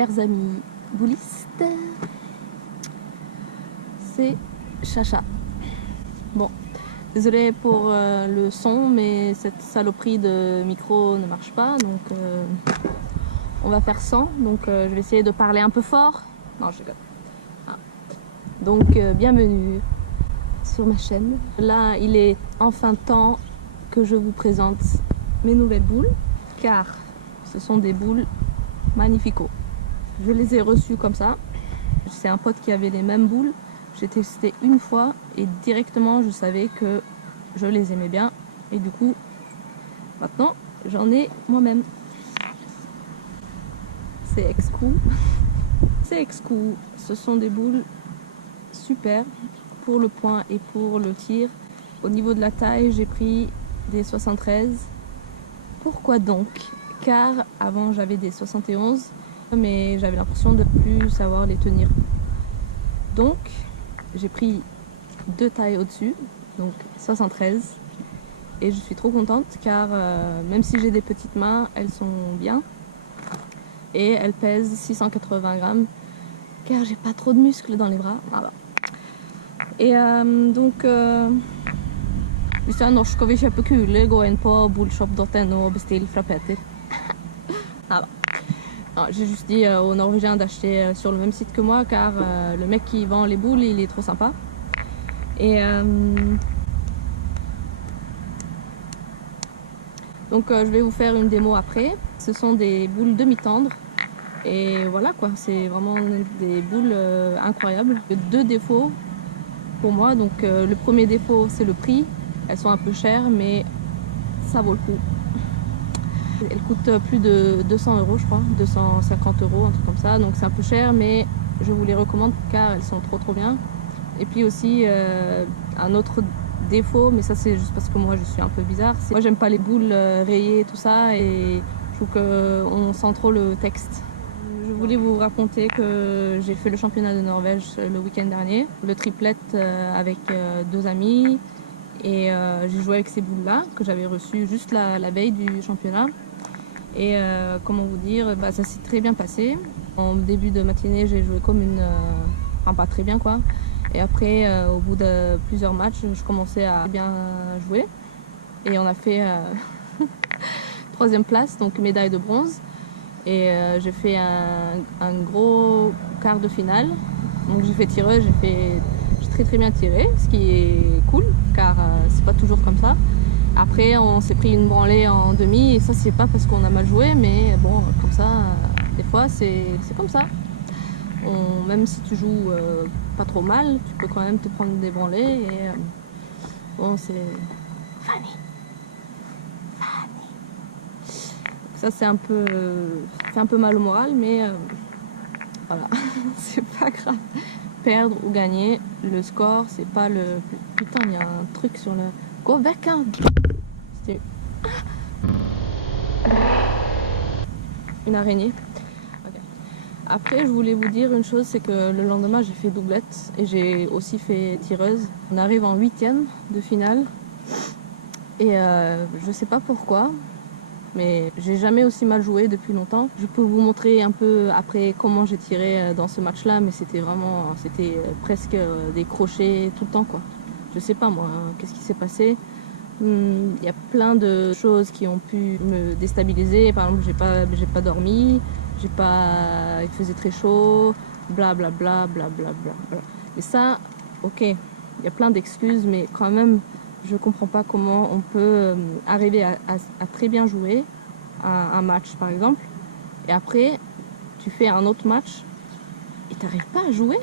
chers amis boulistes, c'est Chacha. Bon, désolé pour le son, mais cette saloperie de micro ne marche pas, donc on va faire sans. Donc je vais essayer de parler un peu fort. Non, je rigole. Ah. Donc bienvenue sur ma chaîne. Là, il est enfin temps que je vous présente mes nouvelles boules, car ce sont des boules magnifico. Je les ai reçues comme ça. C'est un pote qui avait les mêmes boules. J'ai testé une fois et directement je savais que je les aimais bien. Et du coup, maintenant j'en ai moi-même. C'est Excou. C'est Excou. Ce sont des boules super pour le point et pour le tir. Au niveau de la taille, j'ai pris des 73. Pourquoi donc? Car avant j'avais des 71, mais j'avais l'impression de plus savoir les tenir. Donc j'ai pris 2 tailles au-dessus, donc 73. Et je suis trop contente car même si j'ai des petites mains, elles sont bien. Et elles pèsent 680 grammes car j'ai pas trop de muscles dans les bras. Voilà. Et donc hvis du er norsk og vil kjøpe kuler, gå inn på bullshop.no og bestill fra Peter. Ah bah. J'ai juste dit aux Norvégiens d'acheter sur le même site que moi car le mec qui vend les boules, il est trop sympa. Et donc je vais vous faire une démo après. Ce sont des boules demi-tendres. Et voilà quoi, c'est vraiment des boules incroyables. Il y a 2 défauts pour moi. Donc le premier défaut, c'est le prix. Elles sont un peu chères, mais ça vaut le coup. Elles coûtent plus de 200 €, je crois, 250 €, un truc comme ça. Donc c'est un peu cher, mais je vous les recommande car elles sont trop bien. Et puis aussi un autre défaut, mais ça c'est juste parce que moi je suis un peu bizarre. Moi j'aime pas les boules rayées et tout ça, et je trouve qu'on sent trop le texte. Je voulais vous raconter que j'ai fait le championnat de Norvège le week-end dernier, le triplette avec 2 amis. Et j'ai joué avec ces boules-là que j'avais reçues juste la veille du championnat. Et comment vous dire, bah, ça s'est très bien passé. En début de matinée, j'ai joué comme une... enfin, pas très bien quoi. Et après, au bout de plusieurs matchs, je commençais à bien jouer. Et on a fait 3e place, donc médaille de bronze. Et j'ai fait un gros quart de finale. Donc j'ai fait tireuse, j'ai très bien tiré, ce qui est cool car c'est pas toujours comme ça. Après on s'est pris une branlée en demi et ça c'est pas parce qu'on a mal joué, mais bon comme ça des fois c'est comme ça. Même si tu joues pas trop mal, tu peux quand même te prendre des branlées et bon c'est funny. Ça c'est un peu fait un peu mal au moral, mais voilà. C'est pas grave. Perdre ou gagner, le score c'est pas le... Putain, il y a un truc sur le... Go back hein. C'était une araignée. Okay. Après je voulais vous dire une chose, c'est que le lendemain j'ai fait doublette et j'ai aussi fait tireuse. On arrive en 8e de finale et je sais pas pourquoi, mais j'ai jamais aussi mal joué depuis longtemps. Je peux vous montrer un peu après comment j'ai tiré dans ce match-là, mais c'était presque des crochets tout le temps quoi. Je sais pas moi, qu'est-ce qui s'est passé. Il y a plein de choses qui ont pu me déstabiliser. Par exemple, j'ai pas dormi, il faisait très chaud, bla bla bla bla bla bla. Et ça, ok, il y a plein d'excuses, mais quand même. Je comprends pas comment on peut arriver à très bien jouer un match par exemple, et après tu fais un autre match et t'arrives pas à jouer.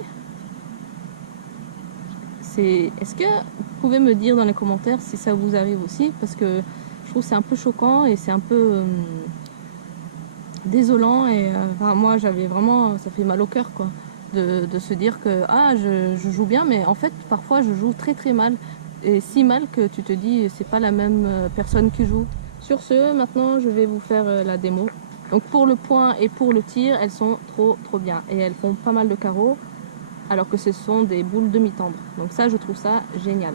Est-ce que vous pouvez me dire dans les commentaires si ça vous arrive aussi, parce que je trouve que c'est un peu choquant et c'est un peu désolant, et enfin, moi j'avais vraiment, ça fait mal au cœur quoi, de se dire que je joue bien, mais en fait parfois je joue très mal. Et si mal que tu te dis c'est pas la même personne qui joue. Sur ce, maintenant je vais vous faire la démo. Donc pour le point et pour le tir, elles sont trop bien et elles font pas mal de carreaux alors que ce sont des boules demi-tendres. Donc ça je trouve ça génial.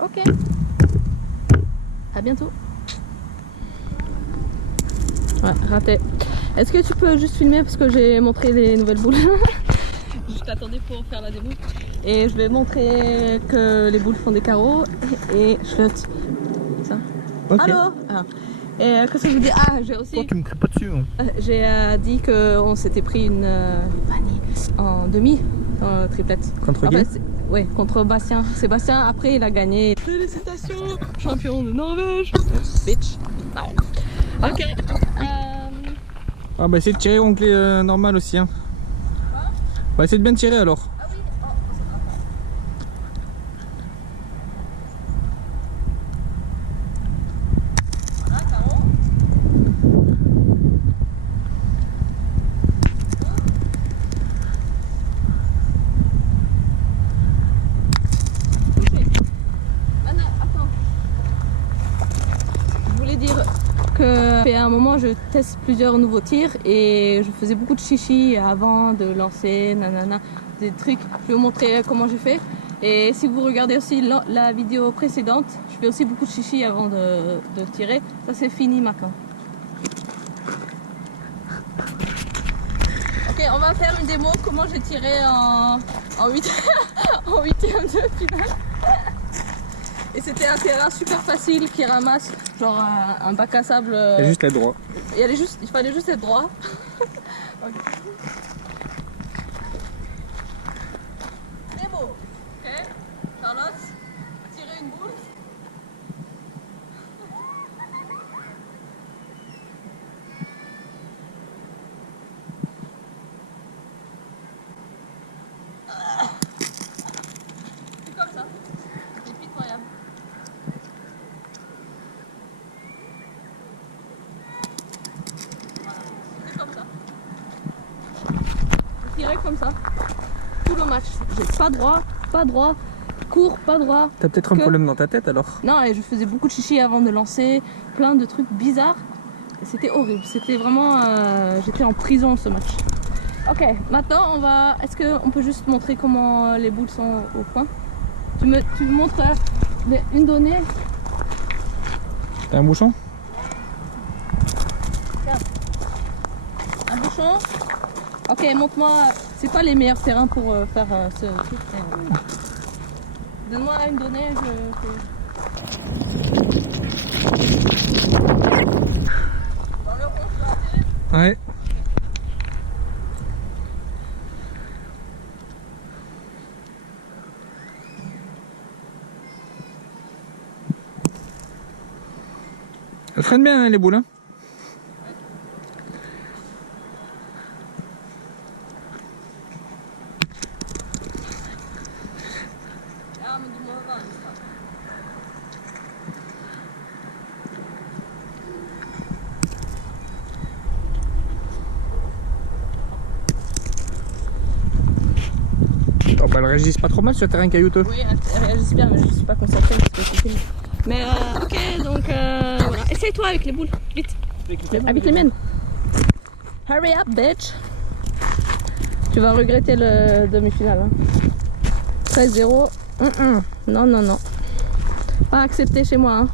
Ok, à bientôt. Ouais, raté. Est-ce que tu peux juste filmer parce que j'ai montré les nouvelles boules. Je t'attendais pour faire la démo. Et je vais montrer que les boules font des carreaux et je flotte. Ça. Ok. Allô. Ah. Et qu'est-ce que je vous dis? Ah, j'ai aussi. Toi, tu me cries pas dessus. Hein. J'ai dit qu'on s'était pris une vanille en demi dans le triplette. Contre qui? Ouais, contre Bastien. Sébastien, après, il a gagné. Félicitations, champion de Norvège. Bitch. Non. Ok. Ah bah essaye de tirer onglet normal aussi. Hein. Bah essaye de bien tirer alors. Ah oui. Voilà, carreau. Maintenant, attends. Je voulais dire que à un moment je teste plusieurs nouveaux tirs et je faisais beaucoup de chichi avant de lancer, nanana, des trucs. Je vais vous montrer comment j'ai fait. Et si vous regardez aussi la vidéo précédente, je fais aussi beaucoup de chichi avant de tirer. Ça c'est fini maintenant. Ok, on va faire une démo comment j'ai tiré en 8 en 8e de finale. Et c'était un terrain super facile qui ramasse genre un bac à sable. Et juste être droit. Il fallait juste être droit. Okay. C'est beau. Ok. Charlotte, tirer une boule. C'est comme ça. C'est pitoyable. Comme ça. Je tirais comme ça. Tout le match. J'ai pas droit, court, pas droit. T'as peut-être un problème dans ta tête alors? Non, et je faisais beaucoup de chichi avant de lancer, plein de trucs bizarres. Et c'était horrible. C'était vraiment. J'étais en prison ce match. Ok, maintenant on va. Est-ce qu'on peut juste montrer comment les boules sont au point? Tu me montres une donnée. T'as un bouchon? Un bouchon. Ok, montre-moi. C'est quoi les meilleurs terrains pour faire ce truc? Donne-moi une donnée. Dans le rond, je dois tirer. Ouais. Elles freinent bien hein, les boules. Hein. Oh bah elles réagissent pas trop mal sur le terrain caillouteux. Oui, elles réagissent bien, mais je suis pas concentrée parce que je filme. Mais ok, donc voilà. Essaye-toi avec les boules, vite. Avec les miennes. Hurry up, bitch. Tu vas regretter le demi-finale. Hein. 13-0. Non, non, non. Pas accepté chez moi. Hein.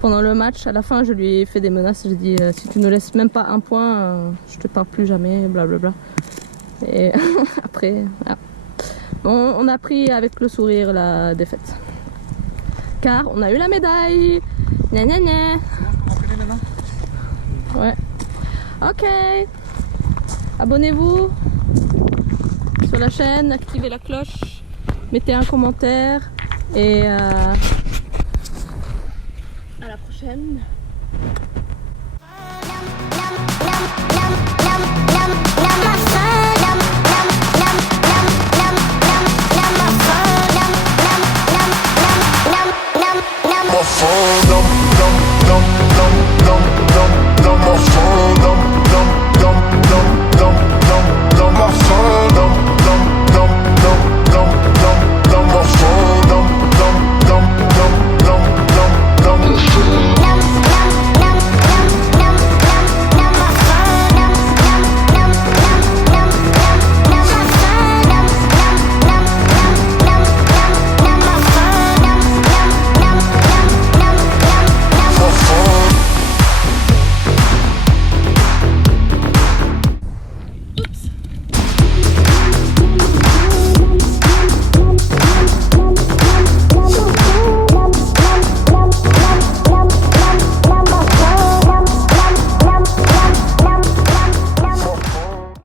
Pendant le match, à la fin, je lui ai fait des menaces. J'ai dit si tu ne laisses même pas un point, je te parle plus jamais, blablabla. Et après, voilà. Bon, on a pris avec le sourire la défaite. Car on a eu la médaille. Gna gna gna. Ouais. Ok. Abonnez-vous sur la chaîne, activez la cloche, mettez un commentaire et à la prochaine. Number